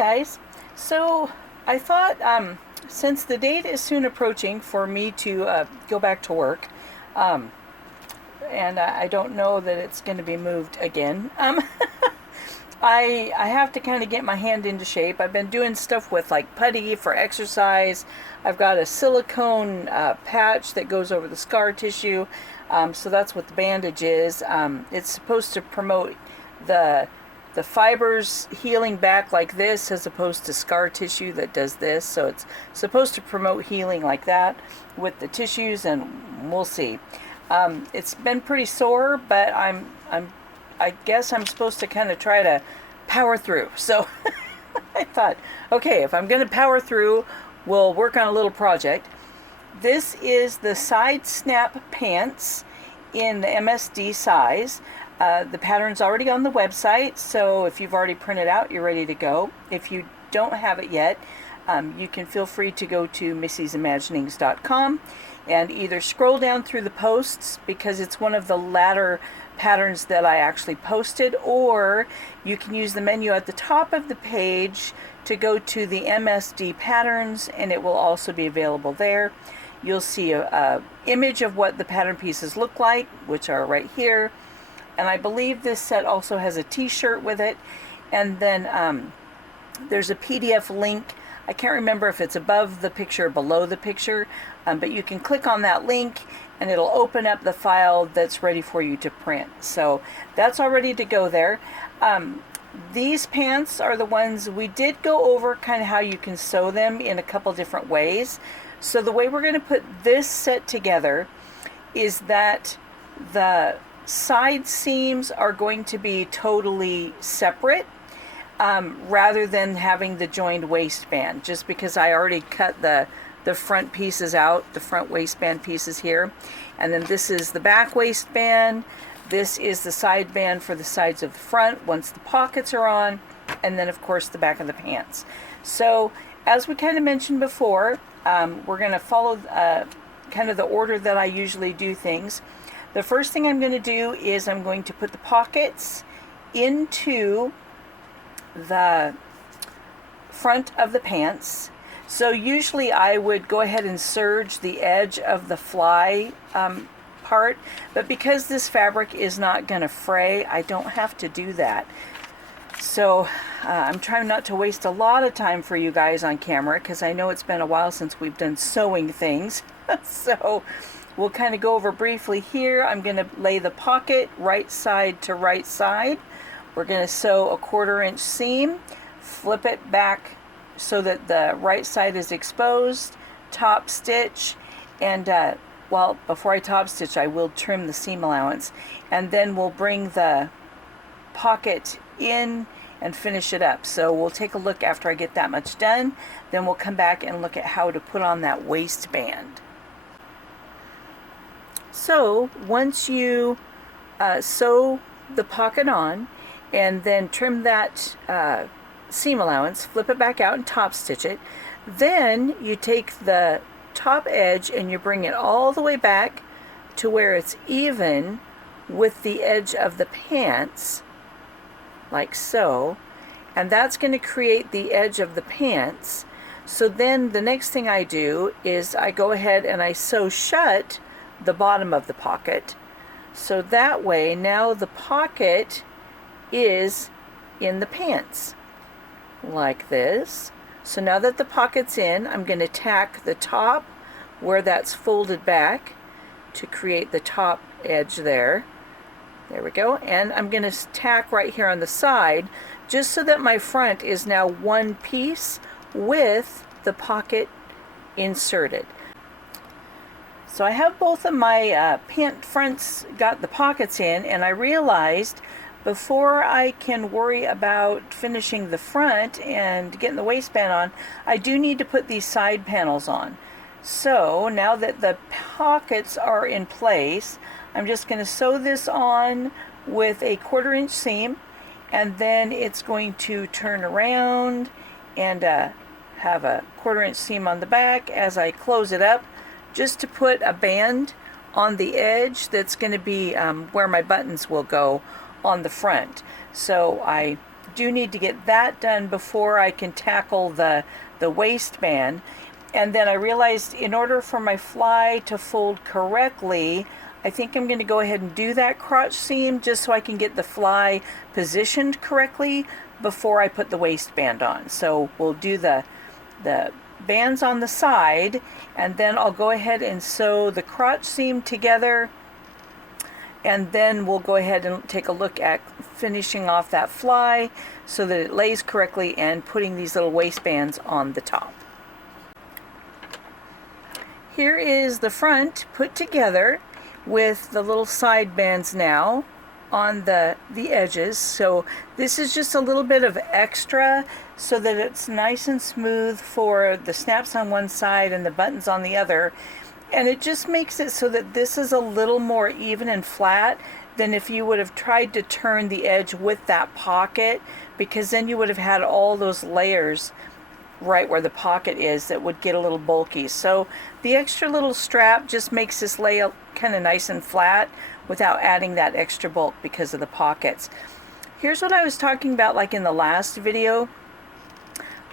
guys. So I thought since the date is soon approaching for me to go back to work, and I don't know that it's going to be moved again, I have to kind of get my hand into shape. I've been doing stuff with like putty for exercise. I've got a silicone patch that goes over the scar tissue, so that's what the bandage is. It's supposed to promote the fibers healing back like this, as opposed to scar tissue that does this. So it's supposed to promote healing like that with the tissues, and we'll see. It's been pretty sore, but I guess I'm supposed to kind of try to power through. So I thought, okay, if I'm going to power through, we'll work on a little project. This is the side snap pants in the MSD size. The pattern's already on the website, so if you've already printed out, you're ready to go. If you don't have it yet, you can feel free to go to Missy'sImaginings.com and either scroll down through the posts, because it's one of the latter patterns that I actually posted, or you can use the menu at the top of the page to go to the MSD patterns, and it will also be available there. You'll see a image of what the pattern pieces look like, which are right here. And I believe this set also has a t-shirt with it. And then there's a PDF link. I can't remember if it's above the picture or below the picture, but you can click on that link and it'll open up the file that's ready for you to print. So that's all ready to go there. These pants are the ones we did go over, kind of how you can sew them in a couple different ways. So the way we're going to put this set together is that the side seams are going to be totally separate, rather than having the joined waistband, just because I already cut the front pieces out, the front waistband pieces here. And then this is the back waistband. This is the side band for the sides of the front once the pockets are on, and then of course the back of the pants. So as we kind of mentioned before, we're going to follow kind of the order that I usually do things. The first thing I'm going to do is I'm going to put the pockets into the front of the pants. So usually I would go ahead and serge the edge of the fly part, but because this fabric is not going to fray, I don't have to do that. So I'm trying not to waste a lot of time for you guys on camera, because I know it's been a while since we've done sewing things. So we'll kind of go over briefly here. I'm going to lay the pocket right side to right side. We're going to sew a 1/4 inch seam, flip it back so that the right side is exposed, top stitch, and well, before I top stitch, I will trim the seam allowance, and then we'll bring the pocket in and finish it up. So we'll take a look after I get that much done. Then we'll come back and look at how to put on that waistband. So once you sew the pocket on and then trim that seam allowance, flip it back out and top stitch it, then you take the top edge and you bring it all the way back to where it's even with the edge of the pants, like so, and that's going to create the edge of the pants. So then the next thing I do is I go ahead and I sew shut the bottom of the pocket, so that way now the pocket is in the pants like this. So now that the pocket's in, I'm going to tack the top where that's folded back to create the top edge there. There we go. And I'm going to tack right here on the side, just so that my front is now one piece with the pocket inserted. So I have both of my pant fronts got the pockets in, and I realized before I can worry about finishing the front and getting the waistband on, I do need to put these side panels on. So now that the pockets are in place, I'm just going to sew this on with a 1/4 inch seam, and then it's going to turn around and have a 1/4 inch seam on the back as I close it up, just to put a band on the edge that's going to be where my buttons will go on the front. So I do need to get that done before I can tackle the waistband. And then I realized in order for my fly to fold correctly, I think I'm going to go ahead and do that crotch seam just so I can get the fly positioned correctly before I put the waistband on. So we'll do the bands on the side, and then I'll go ahead and sew the crotch seam together, and then we'll go ahead and take a look at finishing off that fly so that it lays correctly and putting these little waistbands on the top. Here is the front put together with the little side bands now on the edges. So this is just a little bit of extra so that it's nice and smooth for the snaps on one side and the buttons on the other. And it just makes it so that this is a little more even and flat than if you would have tried to turn the edge with that pocket, because then you would have had all those layers right where the pocket is that would get a little bulky. So the extra little strap just makes this lay kind of nice and flat without adding that extra bulk because of the pockets. Here's what I was talking about like in the last video.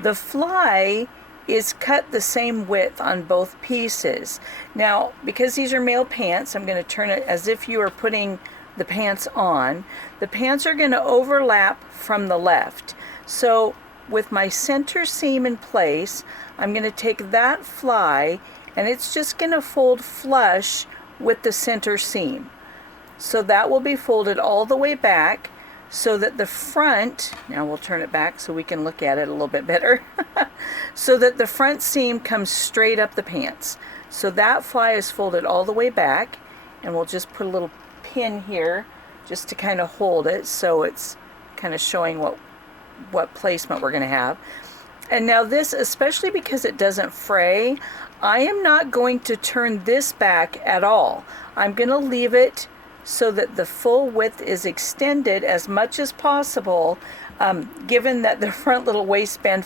The fly is cut the same width on both pieces. Now, because these are male pants, I'm going to turn it as if you are putting the pants on. The pants are going to overlap from the left. So with my center seam in place, I'm going to take that fly and it's just going to fold flush with the center seam. So that will be folded all the way back so that the front, now we'll turn it back so we can look at it a little bit better, so that the front seam comes straight up the pants. So that fly is folded all the way back, and we'll just put a little pin here just to kind of hold it so it's kind of showing what placement we're going to have. And now this, especially because it doesn't fray, I am not going to turn this back at all. I'm going to leave it so that the full width is extended as much as possible, given that the front little waistband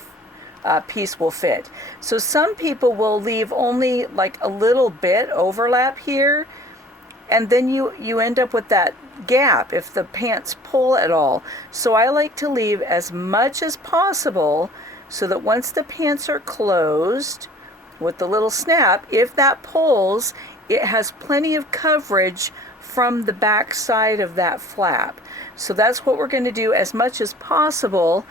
piece will fit. So some people will leave only like a little bit overlap here, and then you end up with that gap if the pants pull at all. So I like to leave as much as possible so that once the pants are closed with the little snap, if that pulls, it has plenty of coverage from the back side of that flap. So that's what we're going to do as much as possible,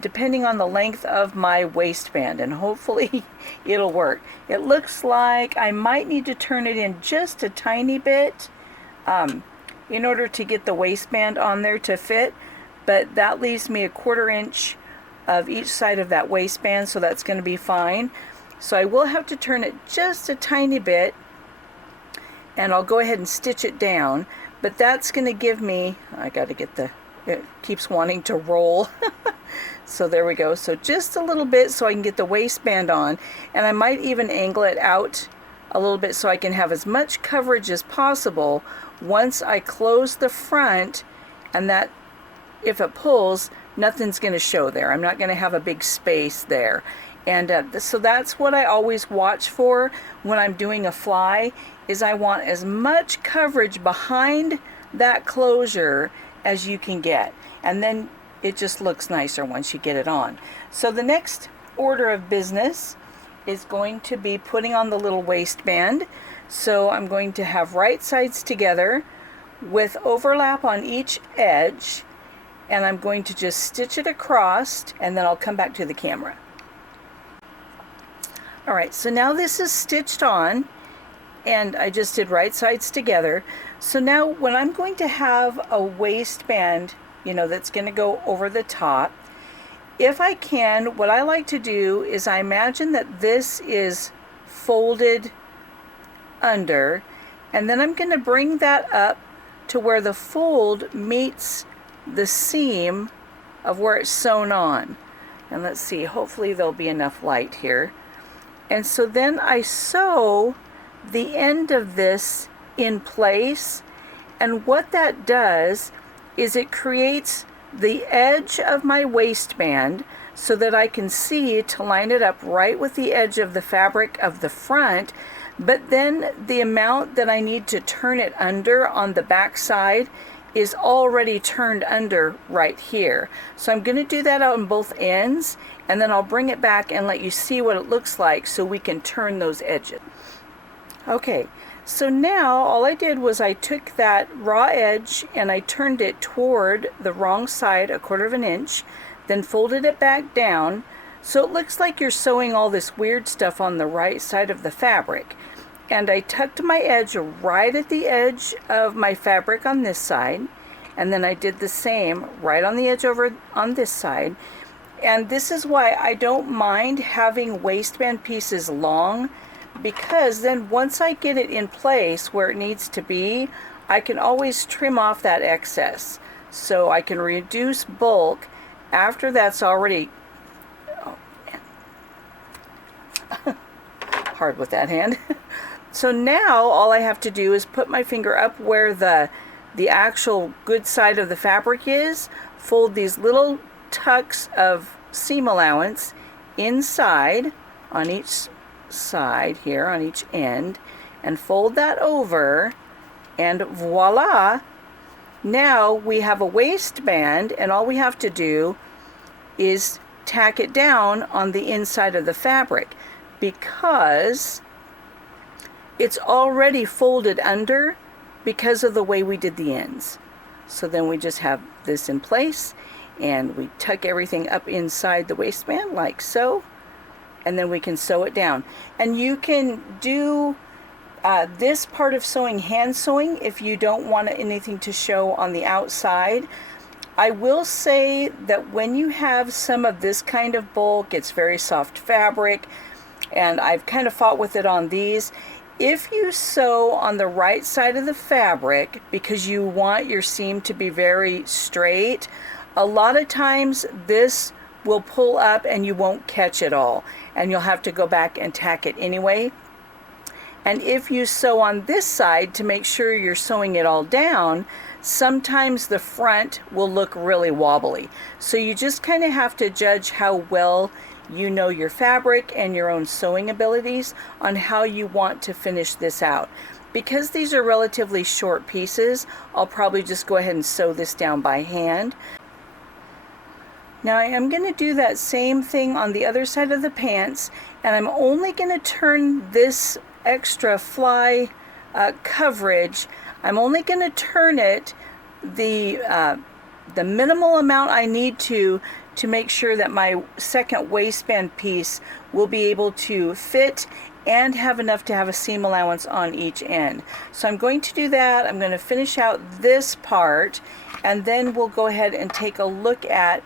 depending on the length of my waistband, and hopefully it'll work. It looks like I might need to turn it in just a tiny bit in order to get the waistband on there to fit, but that leaves me 1/4 inch of each side of that waistband, so that's going to be fine. So I will have to turn it just a tiny bit, and I'll go ahead and stitch it down, but that's going to give me, I got to get it keeps wanting to roll. So there we go. So just a little bit so I can get the waistband on, and I might even angle it out a little bit so I can have as much coverage as possible once I close the front, and that if it pulls, nothing's going to show there. I'm not going to have a big space there. And so that's what I always watch for when I'm doing a fly, is I want as much coverage behind that closure as you can get. And then it just looks nicer once you get it on. So the next order of business is going to be putting on the little waistband. So I'm going to have right sides together with overlap on each edge, and I'm going to just stitch it across, and then I'll come back to the camera. Alright, so now this is stitched on, and I just did right sides together. So now when I'm going to have a waistband, that's going to go over the top, if I can, what I like to do is I imagine that this is folded under, and then I'm going to bring that up to where the fold meets the seam of where it's sewn on. And let's see, hopefully there'll be enough light here. And so then I sew the end of this in place, and what that does is it creates the edge of my waistband so that I can see to line it up right with the edge of the fabric of the front, but then the amount that I need to turn it under on the back side is already turned under right here. So I'm going to do that on both ends, and then I'll bring it back and let you see what it looks like so we can turn those edges. Okay, so now all I did was I took that raw edge and I turned it toward the wrong side 1/4 inch, then folded it back down so it looks like you're sewing all this weird stuff on the right side of the fabric. And I tucked my edge right at the edge of my fabric on this side, and then I did the same right on the edge over on this side. And this is why I don't mind having waistband pieces long, because then once I get it in place where it needs to be, I can always trim off that excess. So I can reduce bulk after that's already, oh man, hard with that hand. So now all I have to do is put my finger up where the actual good side of the fabric is, fold these little tucks of seam allowance inside on each side here, on each end, and fold that over, and voila, now we have a waistband, and all we have to do is tack it down on the inside of the fabric, because it's already folded under because of the way we did the ends. So then we just have this in place, and we tuck everything up inside the waistband like so, and then we can sew it down. And you can do this part of sewing hand sewing if you don't want anything to show on the outside. I will say that when you have some of this kind of bulk, it's very soft fabric, and I've kind of fought with it on these. If you sew on the right side of the fabric because you want your seam to be very straight, a lot of times this will pull up and you won't catch it all, and you'll have to go back and tack it anyway. And if you sew on this side to make sure you're sewing it all down, sometimes the front will look really wobbly. So you just kind of have to judge how well you know your fabric and your own sewing abilities on how you want to finish this out. Because these are relatively short pieces, I'll probably just go ahead and sew this down by hand. Now I am going to do that same thing on the other side of the pants, and I'm only going to turn this extra fly coverage, I'm only going to turn it the minimal amount I need to make sure that my second waistband piece will be able to fit and have enough to have a seam allowance on each end. So I'm going to do that. I'm going to finish out this part, and then we'll go ahead and take a look at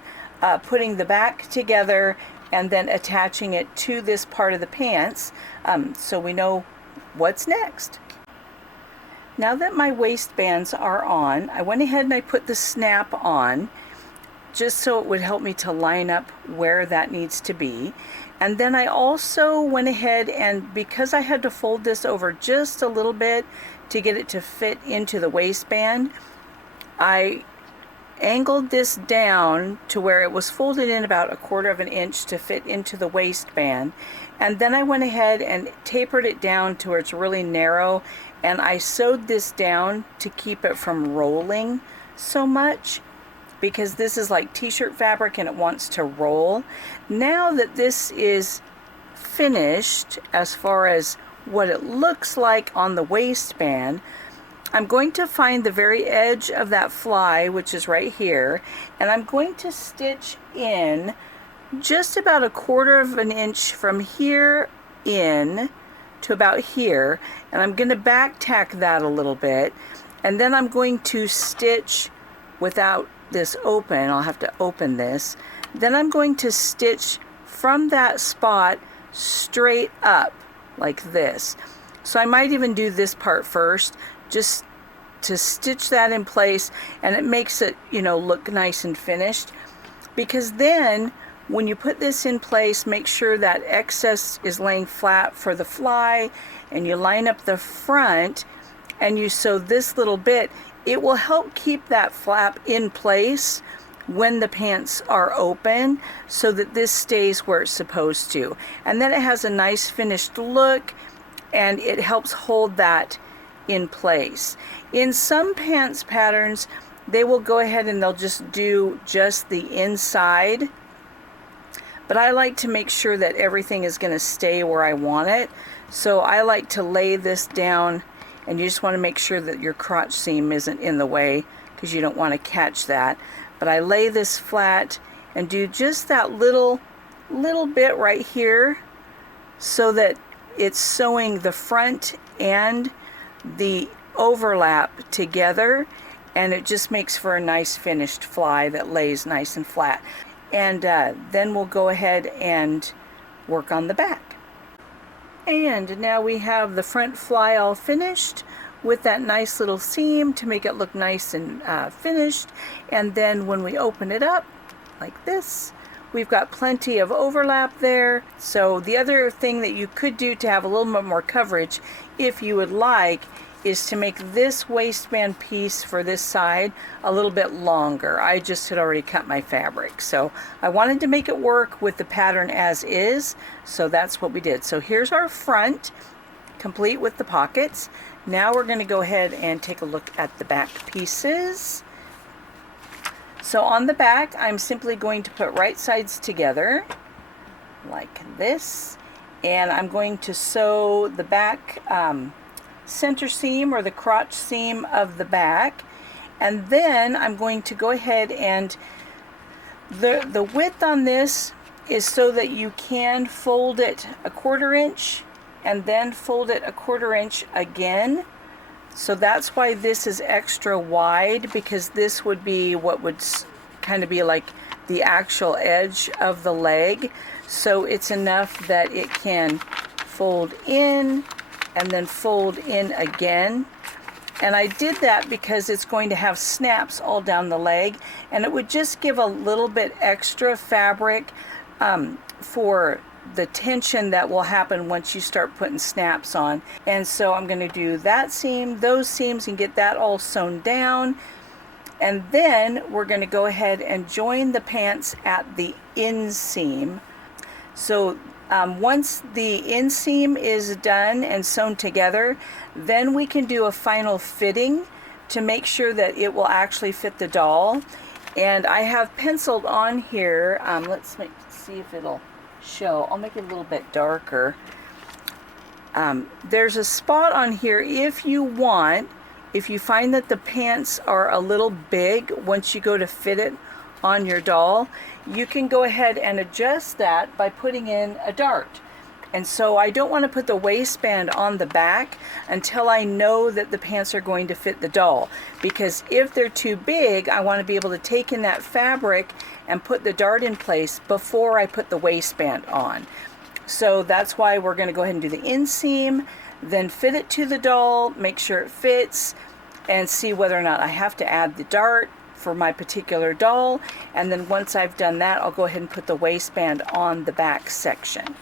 putting the back together and then attaching it to this part of the pants, so we know what's next. Now that my waistbands are on, I went ahead and I put the snap on, just so it would help me to line up where that needs to be. And then I also went ahead, and because I had to fold this over just a little bit to get it to fit into the waistband, I angled this down to where it was folded in about 1/4 inch to fit into the waistband. And then I went ahead and tapered it down to where it's really narrow, and I sewed this down to keep it from rolling so much, because this is like t-shirt fabric and it wants to roll. Now that this is finished as far as what it looks like on the waistband, I'm going to find the very edge of that fly, which is right here, and I'm going to stitch in just about 1/4 inch from here in to about here, and I'm going to back tack that a little bit, and then I'm going to stitch without this open. I'll have to open this. Then I'm going to stitch from that spot straight up like this. So I might even do this part first, just to stitch that in place, and it makes it, you know, look nice and finished. Because then when you put this in place, make sure that excess is laying flat for the fly, and you line up the front and you sew this little bit. It will help keep that flap in place when the pants are open, so that this stays where it's supposed to. And then it has a nice finished look, and it helps hold that in place. In some pants patterns, they will go ahead and they'll just do just the inside. But I like to make sure that everything is going to stay where I want it. So I like to lay this down, and you just want to make sure that your crotch seam isn't in the way, because you don't want to catch that. But I lay this flat and do just that little bit right here, so that it's sewing the front and the overlap together, and it just makes for a nice finished fly that lays nice and flat. And then we'll go ahead and work on the back. And now we have the front fly all finished with that nice little seam to make it look nice and finished. And then when we open it up like this, we've got plenty of overlap there. So the other thing that you could do to have a little bit more coverage, if you would like, is to make this waistband piece for this side a little bit longer. I just had already cut my fabric, so I wanted to make it work with the pattern as is, so that's what we did. So here's our front, complete with the pockets. Now we're going to go ahead and take a look at the back pieces. So on the back, I'm simply going to put right sides together like this, and I'm going to sew the back center seam, or the crotch seam of the back, and then I'm going to go ahead and the width on this is so that you can fold it a 1/4 inch and then fold it a 1/4 inch again. So that's why this is extra wide, because this would be what would kind of be like the actual edge of the leg. So it's enough that it can fold in and then fold in again. And I did that because it's going to have snaps all down the leg, and it would just give a little bit extra fabric for the tension that will happen once you start putting snaps on. And so I'm going to do that seam, those seams, and get that all sewn down. And then we're going to go ahead and join the pants at the inseam. So once the inseam is done and sewn together, then we can do a final fitting to make sure that it will actually fit the doll. And I have penciled on here, let's see if it'll show. I'll make it a little bit darker. There's a spot on here if you want, if you find that the pants are a little big once you go to fit it on your doll, you can go ahead and adjust that by putting in a dart. And so I don't want to put the waistband on the back until I know that the pants are going to fit the doll, because if they're too big, I want to be able to take in that fabric and put the dart in place before I put the waistband on. So that's why we're going to go ahead and do the inseam, then fit it to the doll, make sure it fits, and see whether or not I have to add the dart for my particular doll. And then once I've done that, I'll go ahead and put the waistband on the back section.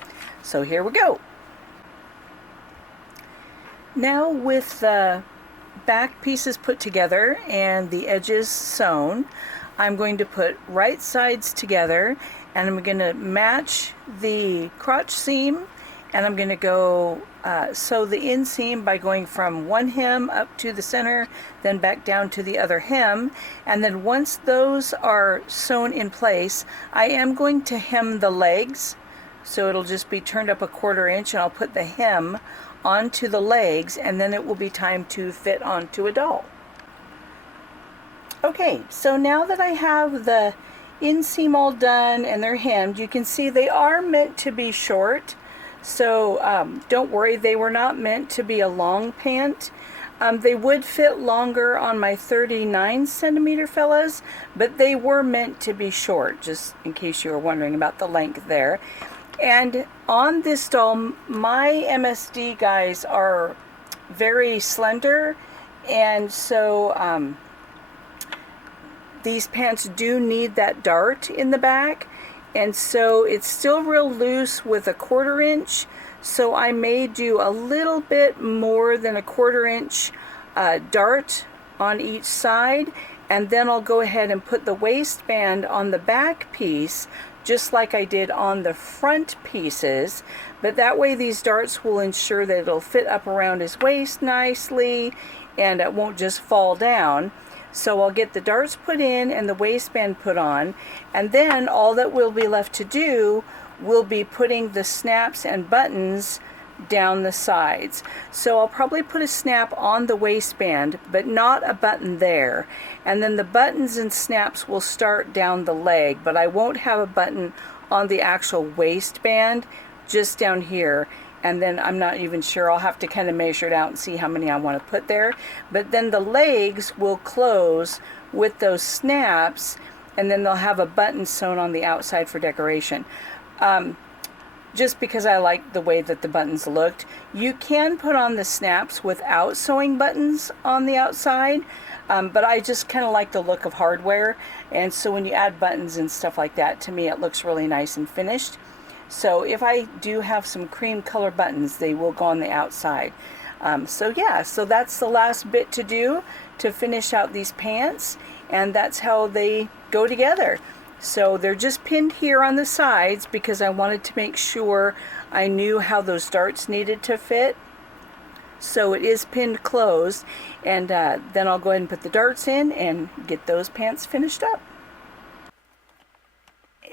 So here we go. Now with the back pieces put together and the edges sewn, I'm going to put right sides together, and I'm going to match the crotch seam, and I'm going to go sew the inseam by going from one hem up to the center, then back down to the other hem. And then once those are sewn in place, I am going to hem the legs, so it'll just be turned up a 1/4 inch, and I'll put the hem onto the legs, and then it will be time to fit onto a doll. Okay, so now that I have the inseam all done and they're hemmed, you can see they are meant to be short. So don't worry, they were not meant to be a long pant. They would fit longer on my 39 centimeter fellas, but they were meant to be short, just in case you were wondering about the length there. And on this doll, my MSD guys are very slender, and so these pants do need that dart in the back. And so it's still real loose with a 1/4 inch, so I may do a little bit more than a 1/4 inch dart on each side, and then I'll go ahead and put the waistband on the back piece just like I did on the front pieces. But that way these darts will ensure that it'll fit up around his waist nicely and it won't just fall down. So I'll get the darts put in and the waistband put on, and then all that will be left to do will be putting the snaps and buttons down the sides. So I'll probably put a snap on the waistband, but not a button there. And then the buttons and snaps will start down the leg, but I won't have a button on the actual waistband, just down here. And then I'm not even sure, I'll have to kind of measure it out and see how many I want to put there. But then the legs will close with those snaps, and then they'll have a button sewn on the outside for decoration. Just because I like the way that the buttons looked. You can put on the snaps without sewing buttons on the outside, but I just kind of like the look of hardware, and so when you add buttons and stuff like that, to me it looks really nice and finished. So if I do have some cream color buttons, they will go on the outside. So yeah, so that's the last bit to do to finish out these pants, and that's how they go together. So they're just pinned here on the sides because I wanted to make sure I knew how those darts needed to fit. So it is pinned closed, and then I'll go ahead and put the darts in and get those pants finished up.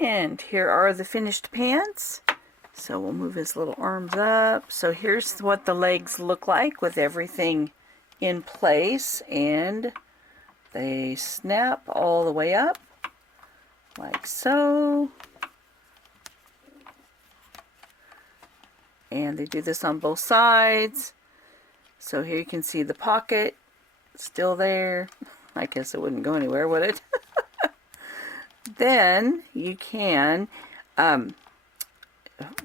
And here are the finished pants. So we'll move his little arms up. So here's what the legs look like with everything in place, and they snap all the way up like so. And they do this on both sides. So here you can see the pocket still there. I guess it wouldn't go anywhere, would it? Then you can, well,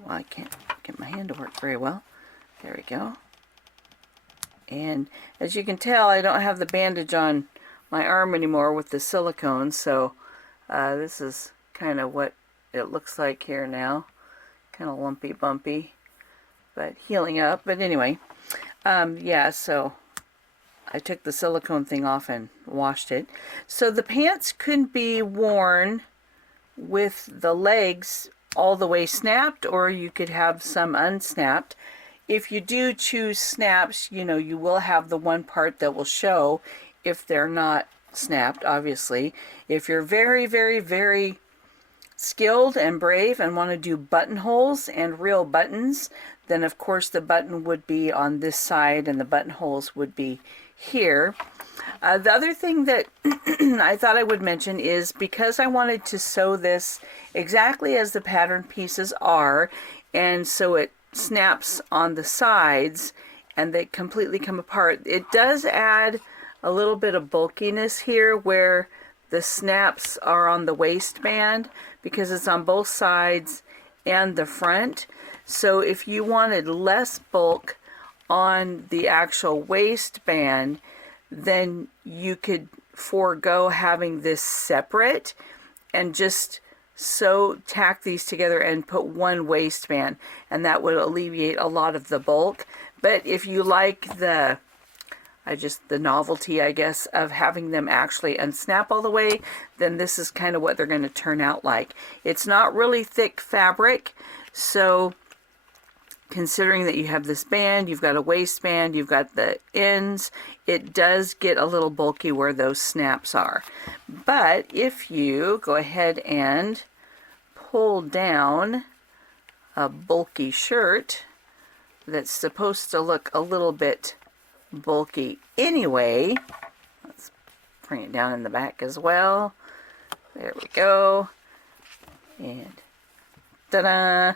I can't get my hand to work very well. There we go. And as you can tell, I don't have the bandage on my arm anymore with the silicone, so this is kind of what it looks like here now. Kind of lumpy bumpy, but healing up. But anyway, yeah, so I took the silicone thing off and washed it. So the pants could be worn with the legs all the way snapped, or you could have some unsnapped. If you do choose snaps, you know, you will have the one part that will show if they're not snapped, obviously. If you're very, very, very skilled and brave and want to do buttonholes and real buttons, then of course the button would be on this side and the buttonholes would be here. The other thing that I thought I would mention is, because I wanted to sew this exactly as the pattern pieces are, and so it snaps on the sides and they completely come apart, it does add a little bit of bulkiness here where the snaps are on the waistband, because it's on both sides and the front. So if you wanted less bulk on the actual waistband, then you could forego having this separate and just tack these together and put one waistband, and that would alleviate a lot of the bulk. But if you like the novelty, I guess, of having them actually unsnap all the way, then this is kind of what they're going to turn out like. It's not really thick fabric, so considering that you have this band, you've got a waistband, you've got the ends, it does get a little bulky where those snaps are. But if you go ahead and pull down a bulky shirt that's supposed to look a little bit bulky anyway, let's bring it down in the back as well. There we go. And ta-da!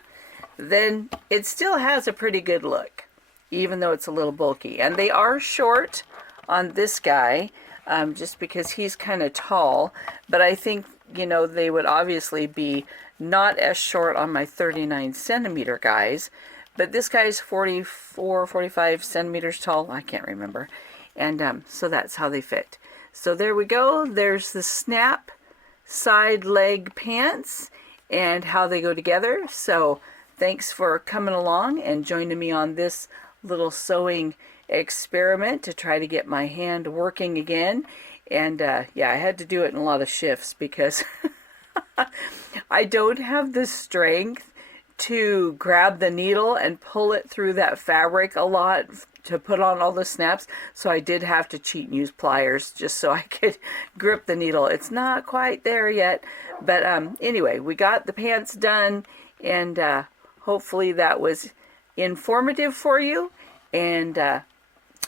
Then it still has a pretty good look, even though it's a little bulky. And they are short on this guy, just because he's kind of tall. But I think, you know, they would obviously be not as short on my 39 centimeter guys. But this guy's 44, 45 centimeters tall. I can't remember. And so that's how they fit. So there we go. There's the snap side leg pants and how they go together. So thanks for coming along and joining me on this little sewing experiment to try to get my hand working again. And yeah, I had to do it in a lot of shifts because I don't have the strength to grab the needle and pull it through that fabric a lot to put on all the snaps, so I did have to cheat and use pliers just so I could grip the needle. It's not quite there yet, but anyway, we got the pants done, and hopefully that was informative for you and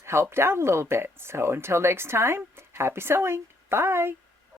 helped out a little bit. So until next time, happy sewing. Bye.